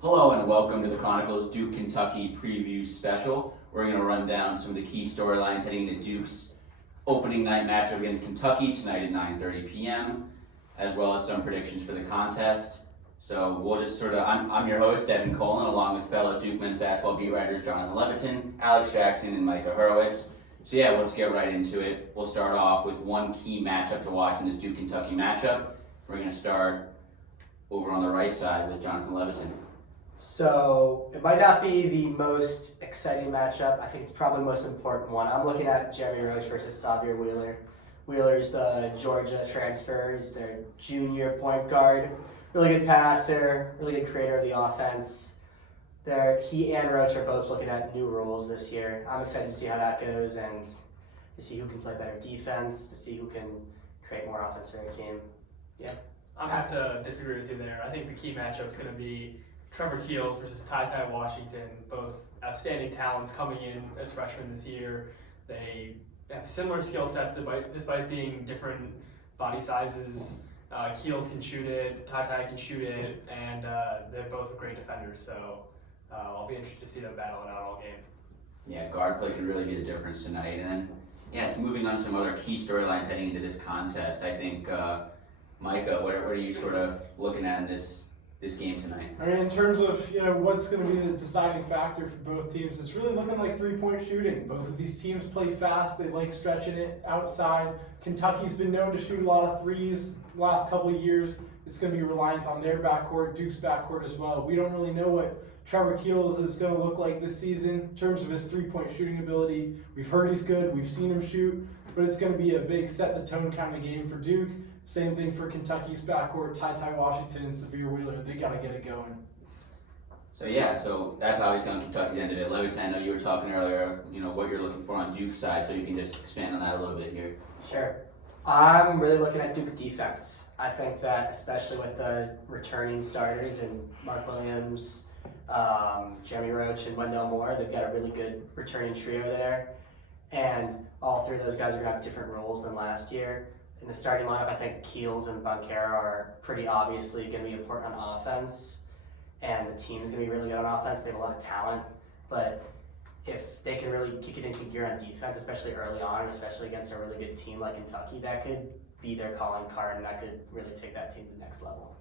Hello and welcome to the Chronicle's Duke Kentucky preview special. We're going to run down some of the key storylines heading into Duke's opening night matchup against Kentucky tonight at 9:30 p.m., as well as some predictions for the contest. So we'll just I'm your host, Devin Colin, along with fellow Duke men's basketball beat writers Jonathan Leviton, Alex Jackson, and Micah Hurwitz. So yeah, let's get right into it. We'll start off with one key matchup to watch in this Duke Kentucky matchup. We're going to start over on the right side with Jonathan Leviton. So it might not be the most exciting matchup. I think it's probably the most important one. I'm looking at Jeremy Roach versus Xavier Wheeler. Wheeler's the Georgia transfer. He's their junior point guard. Really good passer, really good creator of the offense. He and Roach are both looking at new roles this year. I'm excited to see how that goes and to see who can play better defense, to see who can create more offense for their team. Yeah. I'm going to have to disagree with you there. I think the key matchup is going to be Trevor Keels versus Taitai Washington, both outstanding talents coming in as freshmen this year. They have similar skill sets despite being different body sizes. Keels can shoot it, Taitai can shoot it, and they're both great defenders. So I'll be interested to see them battle it out all game. Yeah, guard play could really be the difference tonight. And then, yes, moving on to some other key storylines heading into this contest. I think, Micah, what are you sort of looking at in this game tonight? I mean, in terms of what's going to be the deciding factor for both teams, it's really looking like three-point shooting. Both of these teams play fast. They like stretching it outside. Kentucky's been known to shoot a lot of threes the last couple of years. It's going to be reliant on their backcourt, Duke's backcourt as well. We don't really know what Trevor Keels is going to look like this season in terms of his three-point shooting ability. We've heard he's good. We've seen him shoot. But it's going to be a big set-the-tone kind of game for Duke. Same thing for Kentucky's backcourt, Taitai Washington and Xavier Wheeler. They got to get it going. So that's obviously on Kentucky's end of it. Leviton, I know you were talking earlier, what you're looking for on Duke's side, so you can just expand on that a little bit here. Sure. I'm really looking at Duke's defense. I think that especially with the returning starters and Mark Williams, Jeremy Roach, and Wendell Moore, they've got a really good returning trio there. And all three of those guys are going to have different roles than last year. In the starting lineup, I think Keels and Banchero are pretty obviously going to be important on offense, and the team's going to be really good on offense. They have a lot of talent, but if they can really kick it into gear on defense, especially early on, and especially against a really good team like Kentucky, that could be their calling card, and that could really take that team to the next level.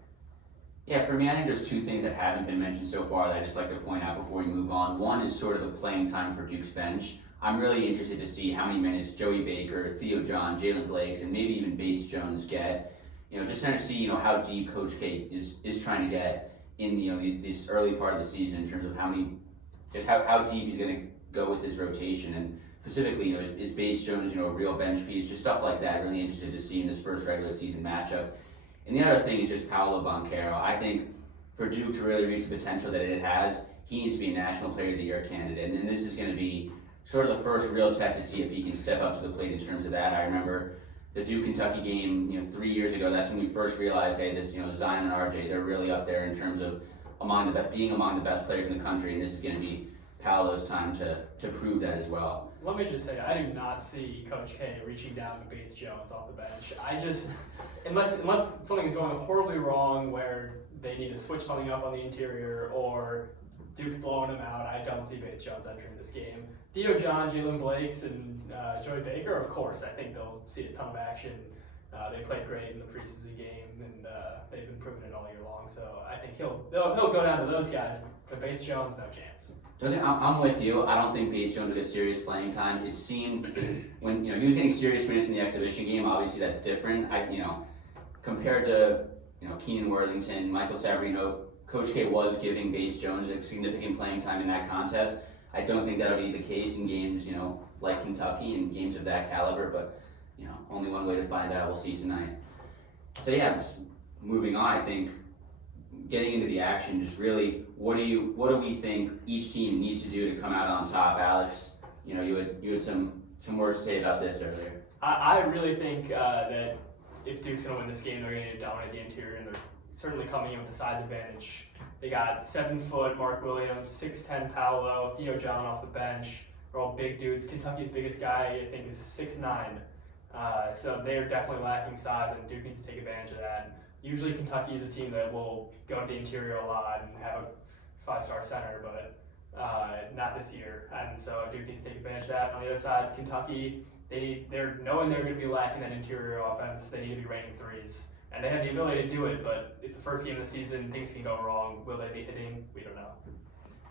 Yeah, for me, I think there's two things that haven't been mentioned so far that I'd just like to point out before we move on. One is sort of the playing time for Duke's bench. I'm really interested to see how many minutes Joey Baker, Theo John, Jalen Blakes, and maybe even Bates Jones get. Just trying to see how deep Coach K is trying to get in this early part of the season in terms of how deep he's going to go with his rotation, and specifically, is Bates Jones a real bench piece, just stuff like that. Really interested to see in this first regular season matchup. And the other thing is just Paolo Banchero. I think for Duke to really reach the potential that it has, he needs to be a National Player of the Year candidate, and this is going to be sort of the first real test to see if he can step up to the plate in terms of that. I remember the Duke-Kentucky game, 3 years ago. That's when we first realized, hey, this, Zion and RJ, they're really up there in terms of being among the best players in the country, and this is going to be Paolo's time to prove that as well. Let me just say, I do not see Coach K reaching down to Bates Jones off the bench. Unless something's going horribly wrong where they need to switch something up on the interior or Duke's blowing him out, I don't see Bates Jones entering this game. Theo John, Jalen Blakes, and Joey Baker, of course, I think they'll see a ton of action. They played great in the preseason game, and they've been proving it all year long. So I think he'll go down to those guys, but Bates Jones, no chance. So I'm with you. I don't think Bates Jones will get serious playing time. It seemed when he was getting serious minutes in the exhibition game. Obviously, that's different. Compared to Keenan Worthington, Michael Savarino, Coach K was giving Bates Jones a significant playing time in that contest. I don't think that'll be the case in games, like Kentucky and games of that caliber, but, only one way to find out. We'll see tonight. So yeah, just moving on, I think getting into the action, just really, what do we think each team needs to do to come out on top? Alex, you had some words to say about this earlier. I really think that if Duke's going to win this game, they're going to dominate the interior, and they're certainly coming in with the size advantage. They got 7-foot Mark Williams, 6'10" Paolo, Theo John off the bench. They're all big dudes. Kentucky's biggest guy, I think, is 6'9". So they're definitely lacking size, and Duke needs to take advantage of that. Usually Kentucky is a team that will go to the interior a lot and have 5-star center, but not this year. And so Duke needs to take advantage of that. On the other side, Kentucky, they're knowing they're going to be lacking that interior offense. They need to be raining threes. And they have the ability to do it, but it's the first game of the season. Things can go wrong. Will they be hitting? We don't know.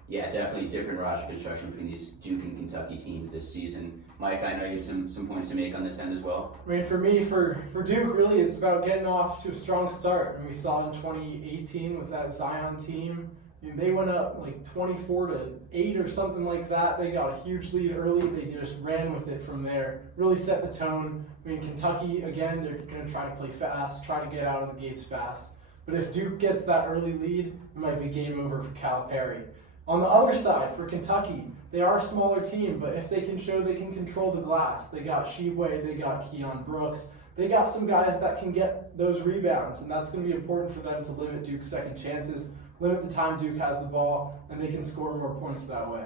Yeah, definitely different roster construction between these Duke and Kentucky teams this season. Mike, I know you had some points to make on this end as well. I mean, for me, for Duke, really, it's about getting off to a strong start. And we saw in 2018 with that Zion team, I mean, they went up like 24-8 or something like that. They got a huge lead early. They just ran with it from there. Really set the tone. I mean, Kentucky, again, they're going to try to play fast, try to get out of the gates fast. But if Duke gets that early lead, it might be game over for Calipari. On the other side, for Kentucky, they are a smaller team, but if they can show they can control the glass, they got Sheboy, they got Keon Brooks, they got some guys that can get those rebounds, and that's going to be important for them to limit Duke's second chances, limit the time Duke has the ball, and they can score more points that way.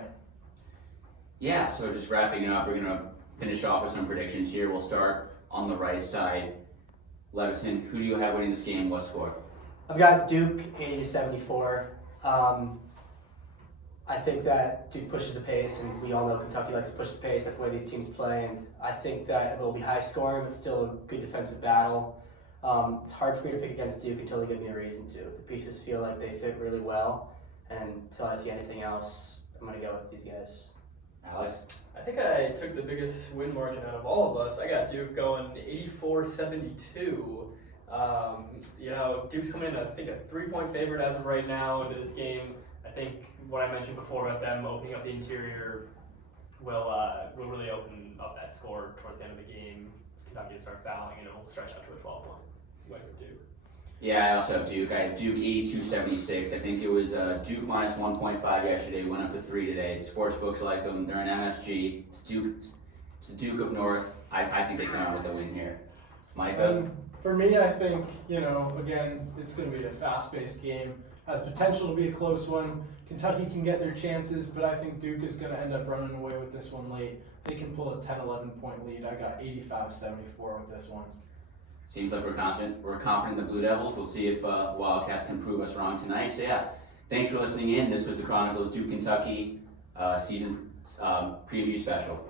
Yeah, so just wrapping it up, we're going to finish off with some predictions here. We'll start on the right side. Leviton, who do you have winning this game? What score? I've got Duke 80-74. I think that Duke pushes the pace, and we all know Kentucky likes to push the pace. That's the way these teams play, and I think that it will be high scoring, but still a good defensive battle. It's hard for me to pick against Duke until they give me a reason to. The pieces feel like they fit really well, and until I see anything else, I'm going to go with these guys. Alex? I think I took the biggest win margin out of all of us. I got Duke going 84-72. Duke's coming in, I think, a 3-point favorite as of right now into this game. I think what I mentioned before about them opening up the interior will really open up that score towards the end of the game. Kentucky will start fouling, and it will stretch out to a 12-point. What do Duke? Yeah, I also have Duke. I have Duke 82-76. I think it was Duke minus 1.5 yesterday, went up to 3 today. The sports books like them. They're an MSG. It's the Duke of North. I think they come out with a win here. Micah? For me, I think, again, it's going to be a fast-paced game. Has potential to be a close one. Kentucky can get their chances, but I think Duke is going to end up running away with this one late. They can pull a 10-11 point lead. I got 85-74 with this one. Seems like we're confident in the Blue Devils. We'll see if Wildcats can prove us wrong tonight. So yeah, thanks for listening in. This was the Chronicle's Duke Kentucky season preview special.